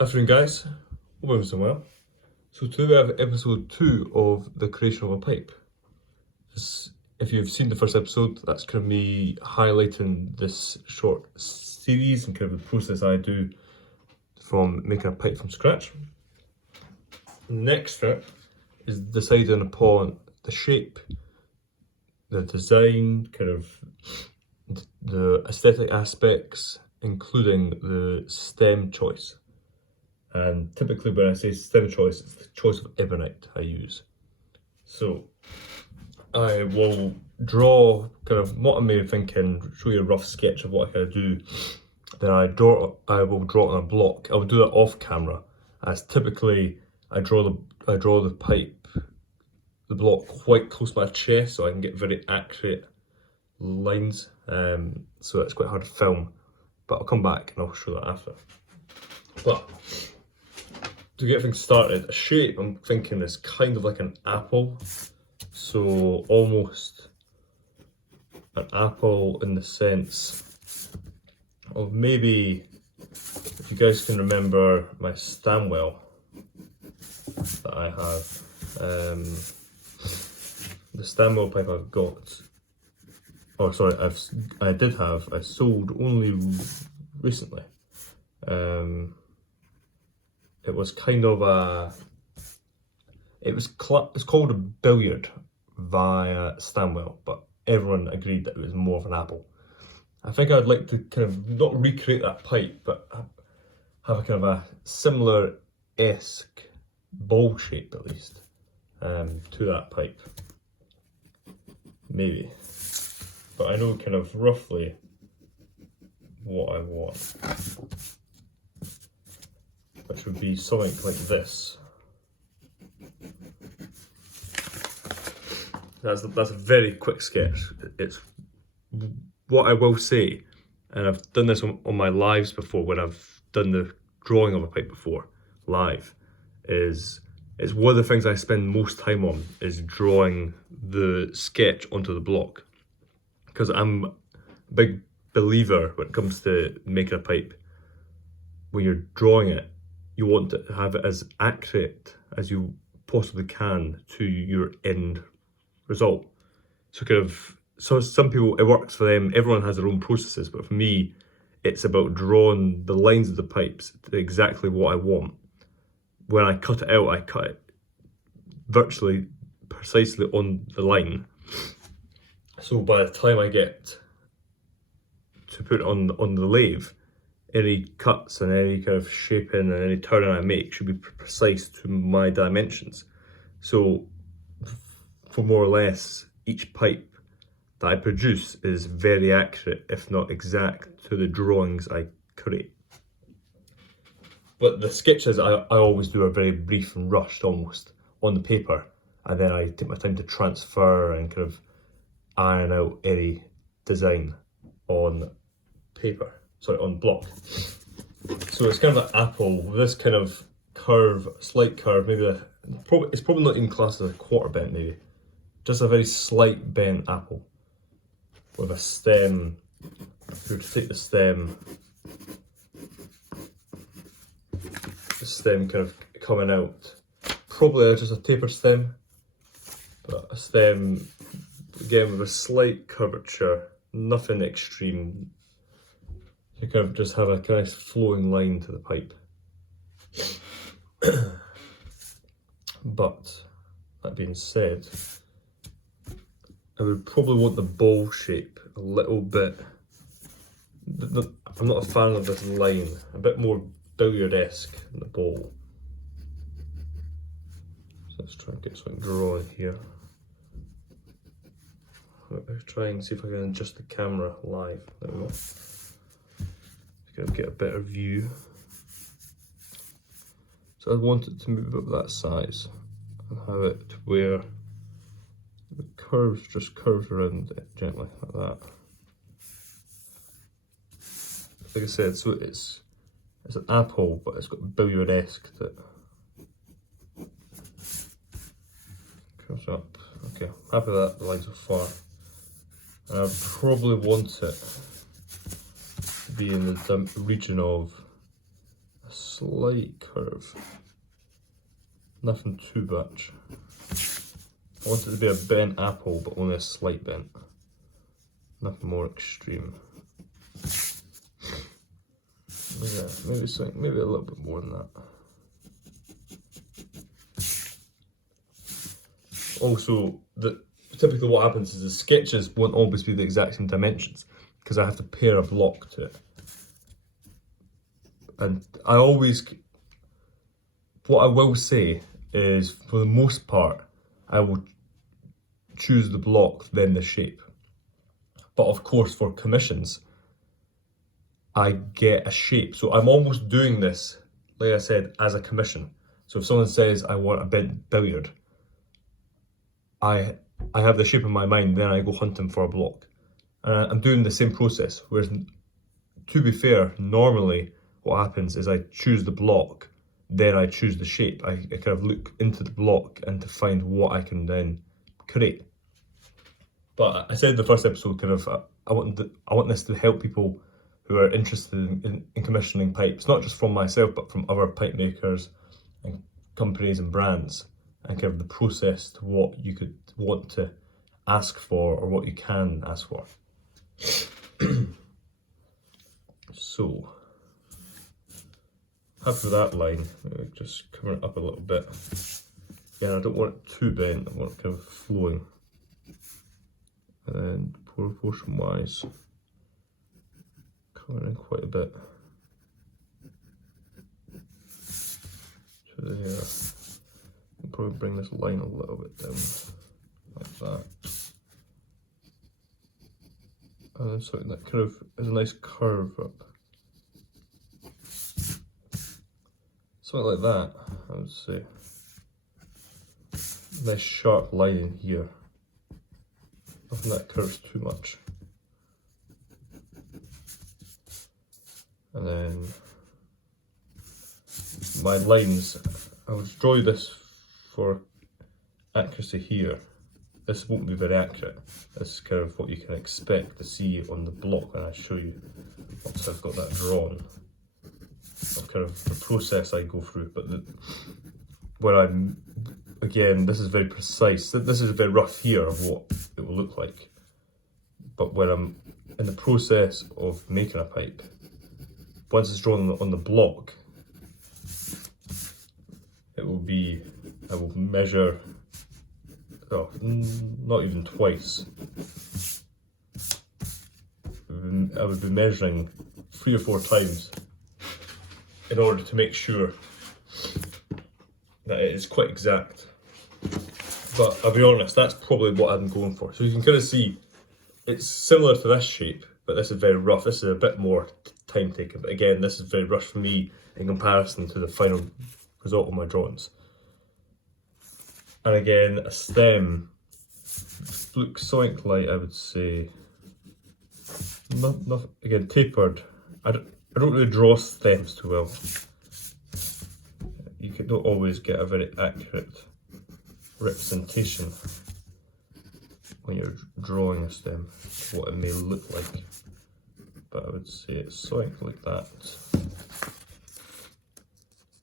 Afternoon guys, hope everyone's doing well. So today we have episode 2 of the creation of a pipe. If you've seen the first episode, that's kind of me highlighting this short series and kind of the process I do from making a pipe from scratch. The next step is deciding upon the shape, the design, kind of the aesthetic aspects, including the stem choice. And typically when I say stem choice, it's the choice of ebonite I use. So I will draw kind of what I'm maybe thinking, show you a rough sketch of what I kind of do. Then I will draw it on a block. I will do that off camera, as typically I draw the pipe, the block quite close to my chest, so I can get very accurate lines. So it's quite hard to film, but I'll come back and I'll show that after. But to get things started, a shape I'm thinking is kind of like an apple. So almost an apple in the sense of maybe, if you guys can remember my Stanwell that I have, the Stanwell pipe I've got, I sold only recently. It was kind of it's called a billiard via Stanwell, but everyone agreed that it was more of an apple. I think I'd like to kind of not recreate that pipe, but have a kind of a similar-esque ball shape at least to that pipe, maybe. But I know kind of roughly what I want, which would be something like this. That's a very quick sketch. It's what I will say, and I've done this on my lives before when I've done the drawing of a pipe before, live, is one of the things I spend most time on is drawing the sketch onto the block. Because I'm a big believer when it comes to making a pipe, when you're drawing it, you want to have it as accurate as you possibly can to your end result. So some people, it works for them, everyone has their own processes, but for me, it's about drawing the lines of the pipes to exactly what I want. When I cut it out, I cut it virtually precisely on the line. So by the time I get to put it on the lathe, any cuts and any kind of shaping and any turning I make should be precise to my dimensions. So for more or less, each pipe that I produce is very accurate, if not exact, to the drawings I create. But the sketches I always do are very brief and rushed almost on the paper, and then I take my time to transfer and kind of iron out any design on paper, on block. So it's kind of an apple with this kind of curve, slight curve, maybe it's probably not even classed as a quarter bent, maybe. Just a very slight bent apple with a stem. If we were to take the stem kind of coming out, probably just a taper stem, but a stem again with a slight curvature, nothing extreme. You kind of just have a nice flowing line to the pipe. But that being said, I would probably want the bowl shape a little bit. I'm not a fan of this line, a bit more billiard-esque in the bowl. So let's try and get something drawn here. Let's try and see if I can adjust the camera live. There we go. Get a better view. So I want it to move up that size and have it to where the curves just curve around it gently like that. Like I said, so it's an apple, but it's got billiard-esque to it. Curves up. Okay, happy with that, the line so far. And I probably want it to be in the region of a slight curve. Nothing too much. I want it to be a bent apple, but only a slight bent. Nothing more extreme. Yeah, maybe something, maybe a little bit more than that. Also, typically what happens is the sketches won't always be the exact same dimensions because I have to pair a block to it. And what I will say is, for the most part, I will choose the block, then the shape. But of course, for commissions, I get a shape. So I'm almost doing this, like I said, as a commission. So if someone says, I want a bent billiard, I have the shape in my mind, then I go hunting for a block. And I'm doing the same process, whereas, to be fair, normally what happens is I choose the block, then I choose the shape. I kind of look into the block and to find what I can then create. But I said in the first episode, kind of, I want this to help people who are interested in commissioning pipes, not just from myself, but from other pipe makers and companies and brands, and kind of the process to what you could want to ask for or what you can ask for. So, after that line, just cover it up a little bit. Again, I don't want it too bent, I want it kind of flowing. And then proportion wise, coming in quite a bit to there. I'll probably bring this line a little bit down, like that. And then something that kind of is a nice curve up. Something like that, I would say. Nice sharp line in here. Nothing that curves too much. And then my lines, I would draw this for accuracy here. This won't be very accurate. This is kind of what you can expect to see on the block when I show you once I've got that drawn. Of kind of the process I go through, but where I'm, again, this is very precise. This is very rough here of what it will look like. But when I'm in the process of making a pipe, once it's drawn on the block, it will be, I will measure, not even twice. I would be measuring 3 or 4 times in order to make sure that it is quite exact. But I'll be honest, that's probably what I'm going for. So you can kind of see, it's similar to this shape, but this is very rough. This is a bit more time taken, but again, this is very rough for me in comparison to the final result of my drawings. And again, a stem looks something like, I would say, not again, tapered. I don't really draw stems too well. You don't always get a very accurate representation when you're drawing a stem, what it may look like. But I would say it's something like that.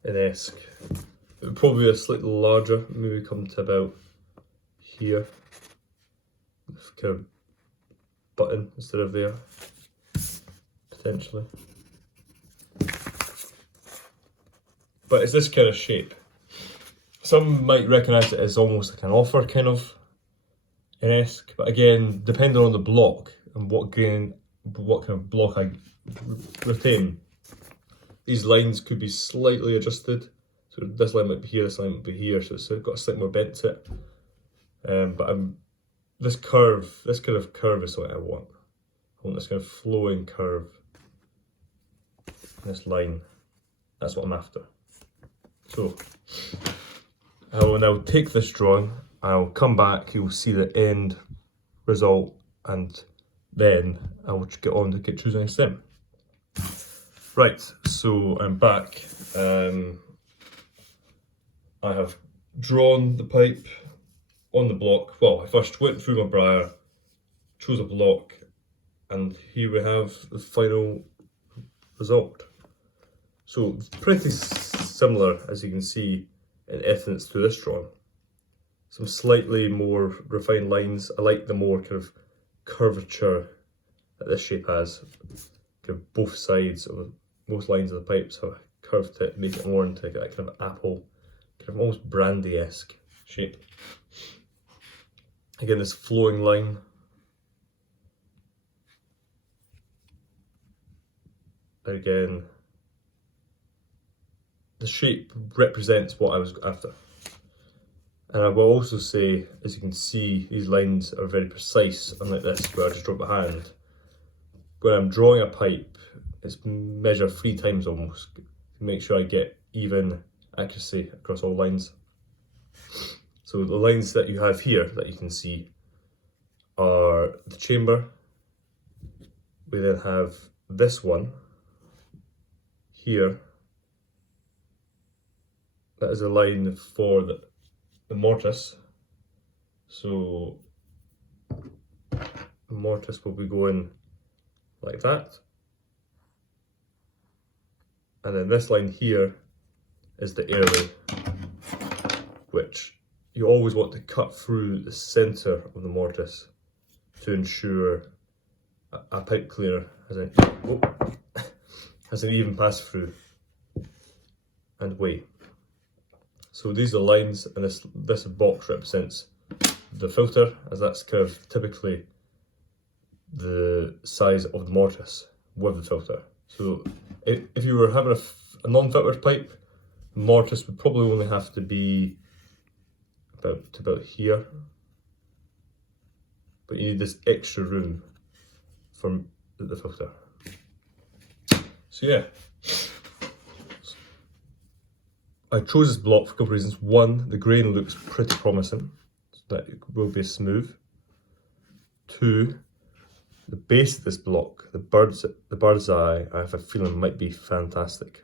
In esque. It would probably be a slightly larger, maybe come to about here. Kind of button instead of there, potentially. But it's this kind of shape. Some might recognise it as almost like an offer kind of in esque, but again, depending on the block and what kind of block I retain, these lines could be slightly adjusted. So this line might be here, this line might be here, so it's got a slightly more bent to it. But this kind of curve is what I want. I want this kind of flowing curve. This line, that's what I'm after. So I will now take this drawing, I'll come back, you'll see the end result, and then I will get on to choosing a stem. Right, so I'm back. I have drawn the pipe on the block. Well, I first went through my briar, chose a block, and here we have the final result. So pretty similar, as you can see, in essence to this drawing. Some slightly more refined lines. I like the more kind of curvature that this shape has. Kind of both sides of most lines of the pipes have a curve to make it more into that kind of apple, kind of almost brandy-esque shape. Again, this flowing line. Again, the shape represents what I was after. And I will also say, as you can see, these lines are very precise, unlike this where I just draw by hand. When I'm drawing a pipe, it's measure 3 times almost to make sure I get even accuracy across all lines. So the lines that you have here that you can see are the chamber. We then have this one here. That is a line for the mortise. So the mortise will be going like that. And then this line here is the airway, which you always want to cut through the centre of the mortise to ensure a pipe cleaner has an even pass through and way. So these are lines, and this box represents the filter, as that's kind of typically the size of the mortise with the filter. So if you were having a non-filtered pipe, the mortise would probably only have to be about here, but you need this extra room for the filter. So yeah, I chose this block for a couple of reasons. One, the grain looks pretty promising, so that it will be smooth. Two, the base of this block, the bird's eye, I have a feeling might be fantastic.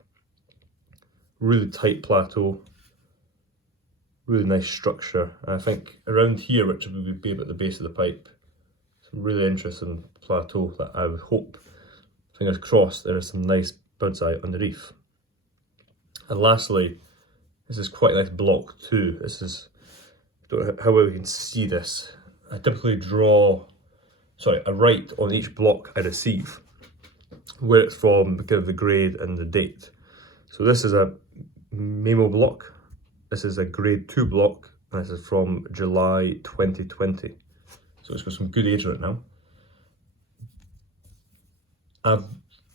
Really tight plateau, really nice structure. And I think around here, which would be about the base of the pipe, some really interesting plateau that I would hope, fingers crossed, there is some nice bird's eye underneath. And lastly, this is quite a nice block too. This is, I don't know how well you can see this. I typically I write on each block I receive where it's from, kind of the grade and the date. So this is a memo block, this is a grade 2 block, and this is from July 2020. So it's got some good age on it now.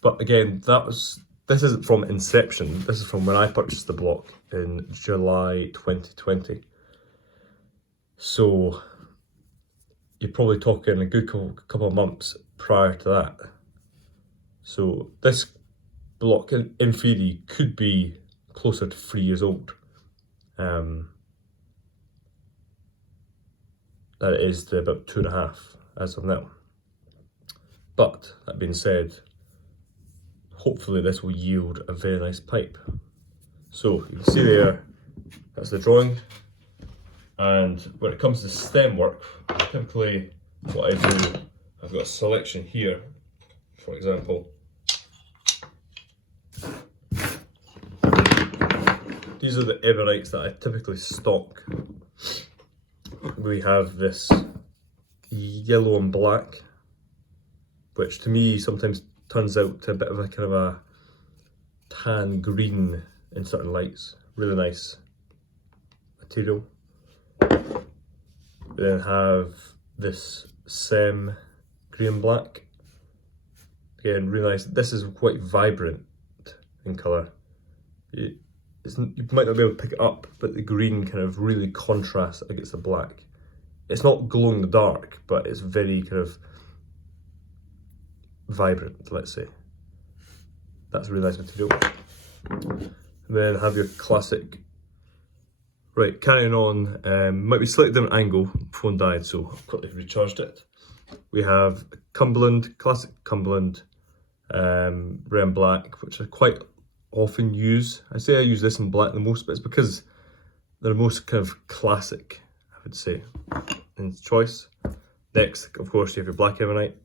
But again, this isn't from inception, this is from when I purchased the block in July 2020. So you're probably talking a good couple of months prior to that. So this block in theory could be closer to 3 years old. That is to about 2.5 as of now. But that being said, hopefully this will yield a very nice pipe. So you can see there, that's the drawing. And when it comes to stem work, typically what I do, I've got a selection here, for example. These are the ebonites that I typically stock. We have this yellow and black, which to me sometimes turns out to a bit of a kind of a tan green in certain lights. Really nice material. We then have this Sem green black. Again, really nice. This is quite vibrant in colour. You might not be able to pick it up, but the green kind of really contrasts against the black. It's not glow in the dark, but it's very kind of vibrant, let's say. That's a really nice material. And then have your classic. Right, carrying on, might be slightly different angle, phone died, so I've quickly recharged it. We have Cumberland, classic Cumberland, red and black, which I quite often use. I say I use this in black the most, but it's because they're most kind of classic, I would say, in choice. Next, of course, you have your black ebonite.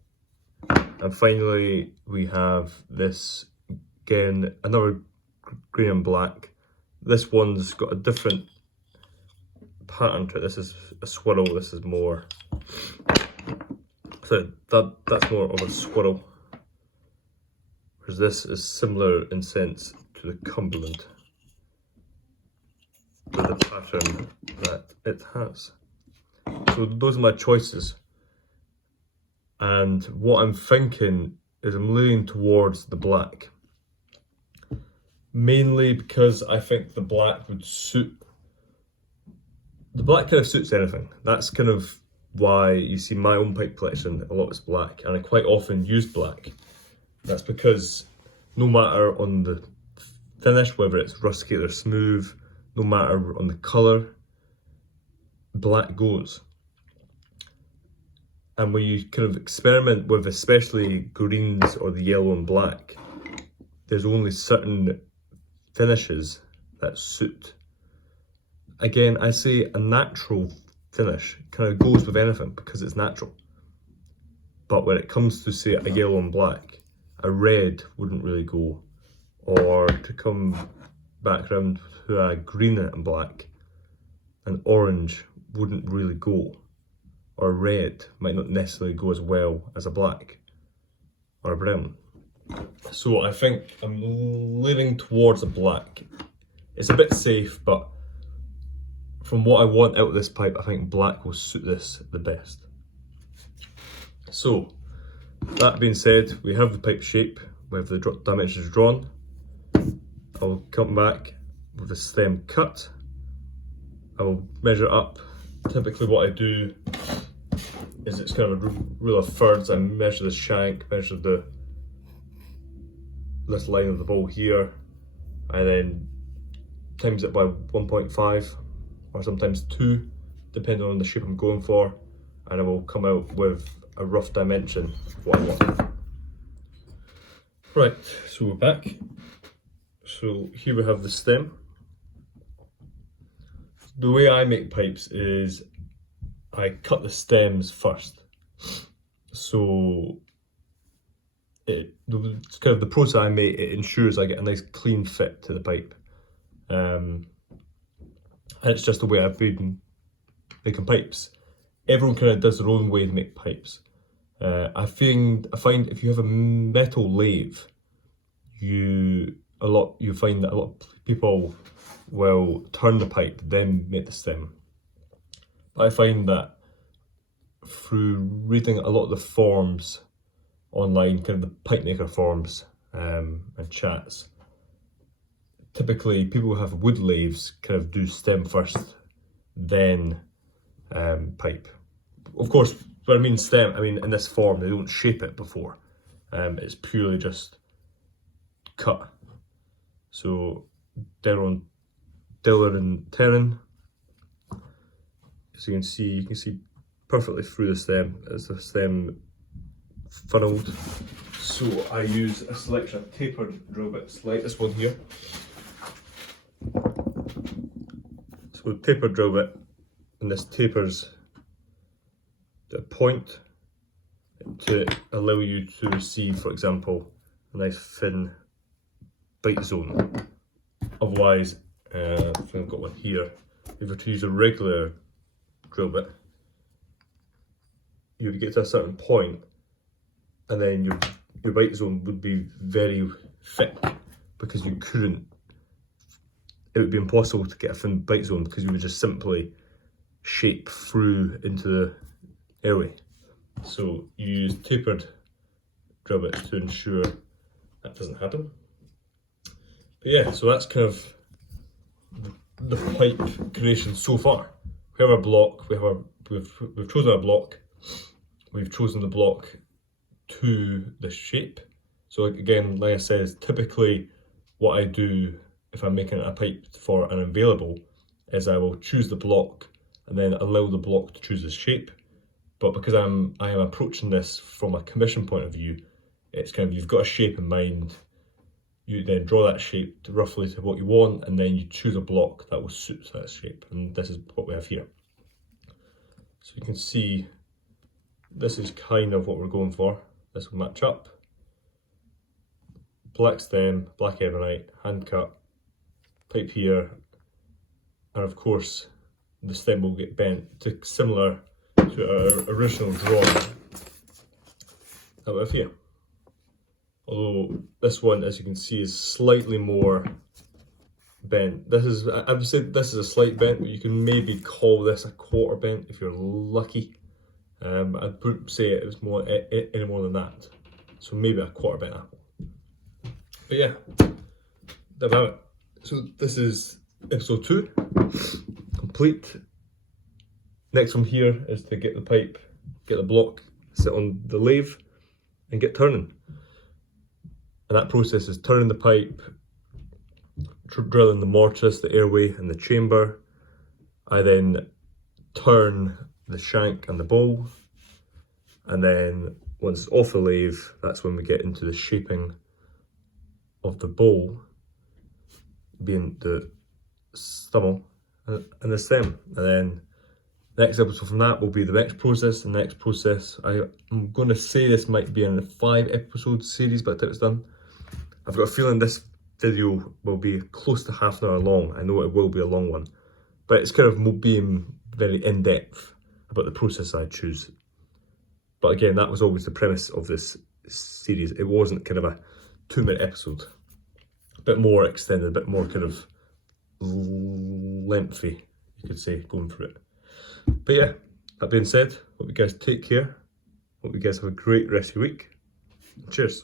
And finally, we have this, again, another green and black. This one's got a different pattern to it. This is a swirl, this is more, so that's more of a swirl. Whereas this is similar in sense to the Cumberland, with the pattern that it has. So those are my choices. And what I'm thinking is I'm leaning towards the black. Mainly because I think the black would suit, the black kind of suits anything. That's kind of why you see my own pipe collection, a lot is black, and I quite often use black. That's because no matter on the finish, whether it's rustic or smooth, no matter on the colour, black goes. And when you kind of experiment with especially greens or the yellow and black, there's only certain finishes that suit. Again, I say a natural finish kind of goes with anything because it's natural. But when it comes to, say, a yellow and black, a red wouldn't really go. Or to come back around to a green and black, an orange wouldn't really go. Or a red might not necessarily go as well as a black or a brown. So I think I'm leaning towards a black. It's a bit safe, but from what I want out of this pipe, I think black will suit this the best. So, that being said, we have the pipe shape, we have the dimensions drawn. I'll come back with the stem cut. I'll measure up. Typically what I do is it's kind of a rule of thirds. I measure the shank, measure this line of the bowl here, and then times it by 1.5 or sometimes 2, depending on the shape I'm going for, and I will come out with a rough dimension of what I want. Right, so we're back. So here we have the stem. The way I make pipes is I cut the stems first. So it's kind of the process I make, it ensures I get a nice clean fit to the pipe. And it's just the way I've been making pipes. Everyone kind of does their own way to make pipes. I find if you have a metal lathe, you find that a lot of people will turn the pipe, then make the stem. But I find that through reading a lot of the forums online, kind of the pipe maker forums and chats, typically people who have wood lathes kind of do stem first, then pipe. Of course, when I mean stem, I mean in this form, they don't shape it before. It's purely just cut. So Diller and Terran. So you can see perfectly through the stem as the stem funneled. So I use a selection of tapered drill bits like this one here. So tapered drill bit, and this tapers to a point to allow you to receive, for example, a nice thin bite zone. Otherwise, I think I've got one here. If you were to use a regular drill bit, you would get to a certain point and then your bite zone would be very thick because you couldn't, it would be impossible to get a thin bite zone because you would just simply shape through into the airway. So you use tapered drill bits to ensure that doesn't happen. But yeah, so that's kind of the pipe creation so far. We have our block, we've chosen our block, we've chosen the block to the shape. So again, like I said, typically what I do if I'm making a pipe for an available is I will choose the block and then allow the block to choose the shape. But because I am approaching this from a commission point of view, it's kind of, you've got a shape in mind, you then draw that shape to roughly to what you want, and then you choose a block that will suit that shape. And this is what we have here. So you can see, this is kind of what we're going for. This will match up. Black stem, black ebonite, hand cut, pipe here, and of course the stem will get bent to similar to our original drawing that we have here. Although this one, as you can see, is slightly more bent. This is, I would say this is a slight bent, but you can maybe call this a quarter bent if you're lucky. I wouldn't say it was more any more than that. So maybe a quarter bent apple. But yeah, there we have it. So this is episode 2, complete. Next from here is to get the pipe, get the block, sit on the lathe and get turning. And that process is turning the pipe, drilling the mortise, the airway and the chamber. I then turn the shank and the bowl, and then once it's off the lathe, that's when we get into the shaping of the bowl, being the stummel and the stem. And then next episode from that will be the next process. The next process, I'm going to say this might be in a 5-episode series by the time it's done. I've got a feeling this video will be close to half an hour long. I know it will be a long one, but it's kind of being very in-depth about the process I choose. But again, that was always the premise of this series. It wasn't kind of a 2-minute episode. A bit more extended, a bit more kind of lengthy, you could say, going through it. But yeah, that being said, hope you guys take care. Hope you guys have a great rest of your week. Cheers.